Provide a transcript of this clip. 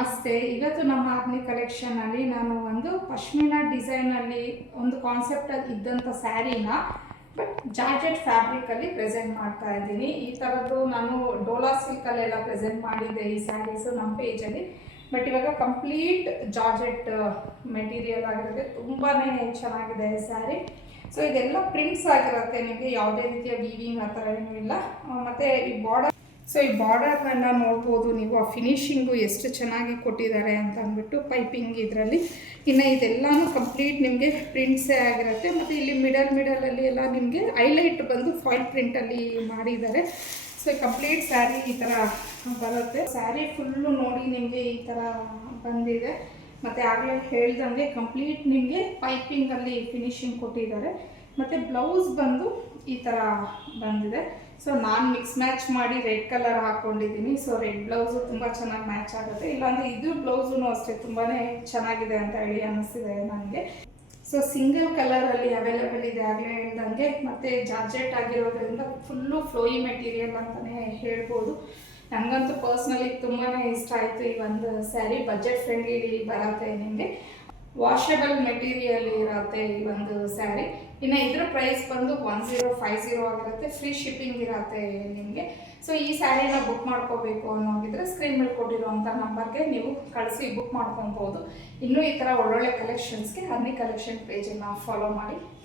ನಮಸ್ತೆ. ಇವತ್ತು ನಮ್ಮ ಆರ್ನಿ ಕಲೆಕ್ಷನಲ್ಲಿ ನಾನು ಒಂದು ಪಶ್ಮಿನಾ ಡಿಸೈನಲ್ಲಿ ಒಂದು ಕಾನ್ಸೆಪ್ಟ್ ಇದ್ದಂಥ ಸ್ಯಾರಿನ ಬಟ್ ಜಾರ್ಜೆಟ್ ಫ್ಯಾಬ್ರಿಕಲ್ಲಿ ಪ್ರೆಸೆಂಟ್ ಮಾಡ್ತಾ ಇದ್ದೀನಿ. ಈ ಥರದ್ದು ನಾನು ಡೋಲಾ ಸಿಲ್ಕಲ್ಲೆಲ್ಲ ಪ್ರೆಸೆಂಟ್ ಮಾಡಿದ್ದೆ ಈ ಸ್ಯಾರೀಸು ನಮ್ಮ ಪೇಜಲ್ಲಿ. ಬಟ್ ಇವಾಗ ಕಂಪ್ಲೀಟ್ ಜಾರ್ಜೆಟ್ ಮೆಟೀರಿಯಲ್ ಆಗಿರುತ್ತೆ, ತುಂಬಾ ಚೆನ್ನಾಗಿದೆ ಸ್ಯಾರಿ. ಸೊ ಇದೆಲ್ಲ ಪ್ರಿಂಟ್ಸ್ ಆಗಿರುತ್ತೆ, ನಿಮಗೆ ಯಾವುದೇ ರೀತಿಯ ವೀವಿಂಗ್ ಆ ಥರ ಏನೂ ಇಲ್ಲ. ಮತ್ತು ಈ ಬಾರ್ಡರ್ನ ನೋಡ್ಬೋದು ನೀವು, ಆ ಫಿನಿಶಿಂಗು ಎಷ್ಟು ಚೆನ್ನಾಗಿ ಕೊಟ್ಟಿದ್ದಾರೆ ಅಂತ ಅಂದ್ಬಿಟ್ಟು ಪೈಪಿಂಗ್ ಇದರಲ್ಲಿ. ಇನ್ನು ಇದೆಲ್ಲನೂ ಕಂಪ್ಲೀಟ್ ನಿಮಗೆ ಪ್ರಿಂಟ್ಸೇ ಆಗಿರುತ್ತೆ. ಮತ್ತು ಇಲ್ಲಿ ಮಿಡಲಲ್ಲಿ ಎಲ್ಲ ನಿಮಗೆ ಹೈಲೈಟ್ ಬಂದು ಫಾಯಿಲ್ ಪ್ರಿಂಟಲ್ಲಿ ಮಾಡಿದ್ದಾರೆ. ಸೊ ಕಂಪ್ಲೀಟ್ ಸ್ಯಾರಿ ಈ ಥರ ಬರುತ್ತೆ. ಸ್ಯಾರಿ ಫುಲ್ಲು ನೋಡಿ ನಿಮಗೆ ಈ ಥರ ಬಂದಿದೆ. ಮತ್ತು ಆಗಲೇ ಹೇಳ್ದಂಗೆ ಕಂಪ್ಲೀಟ್ ನಿಮಗೆ ಪೈಪಿಂಗಲ್ಲಿ ಫಿನಿಶಿಂಗ್ ಕೊಟ್ಟಿದ್ದಾರೆ. ಮತ್ತು ಬ್ಲೌಸ್ ಬಂದು ಈ ಥರ ಬಂದಿದೆ. ಸೊ ನಾನು ಮಿಕ್ಸ್ ಮ್ಯಾಚ್ ಮಾಡಿ ರೆಡ್ ಕಲರ್ ಹಾಕ್ಕೊಂಡಿದ್ದೀನಿ. ಸೊ ರೆಡ್ ಬ್ಲೌಸು ತುಂಬ ಚೆನ್ನಾಗಿ ಮ್ಯಾಚ್ ಆಗುತ್ತೆ. ಇಲ್ಲಾಂದರೆ ಇದು ಬ್ಲೌಸೂ ಅಷ್ಟೇ ತುಂಬಾ ಚೆನ್ನಾಗಿದೆ ಅಂತ ಹೇಳಿ ಅನ್ನಿಸ್ತಿದೆ ನನಗೆ. ಸೊ ಸಿಂಗಲ್ ಕಲರಲ್ಲಿ ಅವೈಲೇಬಲ್ ಇದೆ ಆಗಲೇ ಹೇಳ್ದಂಗೆ. ಮತ್ತು ಜಾರ್ಜೆಟ್ ಆಗಿರೋದ್ರಿಂದ ಫುಲ್ಲು ಫ್ಲೋಯಿ ಮೆಟೀರಿಯಲ್ ಅಂತಲೇ ಹೇಳ್ಬೋದು. ನನಗಂತೂ ಪರ್ಸ್ನಲಿ ತುಂಬಾ ಇಷ್ಟ ಆಯಿತು ಈ ಒಂದು ಸ್ಯಾರಿ. ಬಜೆಟ್ ಫ್ರೆಂಡ್ಲಿ ಬರುತ್ತೆ, ನಿಮಗೆ ವಾಷಬಲ್ ಮೆಟೀರಿಯಲ್ ಇರುತ್ತೆ ಈ ಒಂದು ಸ್ಯಾರಿ. ಇನ್ನು ಇದರ ಪ್ರೈಸ್ ಬಂದು 1050 ಆಗಿರುತ್ತೆ. ಫ್ರೀ ಶಿಪ್ಪಿಂಗ್ ಇರುತ್ತೆ ನಿಮಗೆ. ಸೊ ಈ ಸ್ಯಾರಿನ ಬುಕ್ ಮಾಡ್ಕೋಬೇಕು ಅನ್ನೋಗಿದ್ರೆ ಸ್ಕ್ರೀನ್ ಮೇಲೆ ಕೊಟ್ಟಿರೋಂಥ ನಂಬರ್ಗೆ ನೀವು ಕಳಿಸಿ ಬುಕ್ ಮಾಡ್ಕೊಬೋದು. ಇನ್ನೂ ಈ ಥರ ಒಳ್ಳೊಳ್ಳೆ ಕಲೆಕ್ಷನ್ಸ್ಗೆ ಹರ್ನಿ ಕಲೆಕ್ಷನ್ ಪೇಜನ್ನು ಫಾಲೋ ಮಾಡಿ.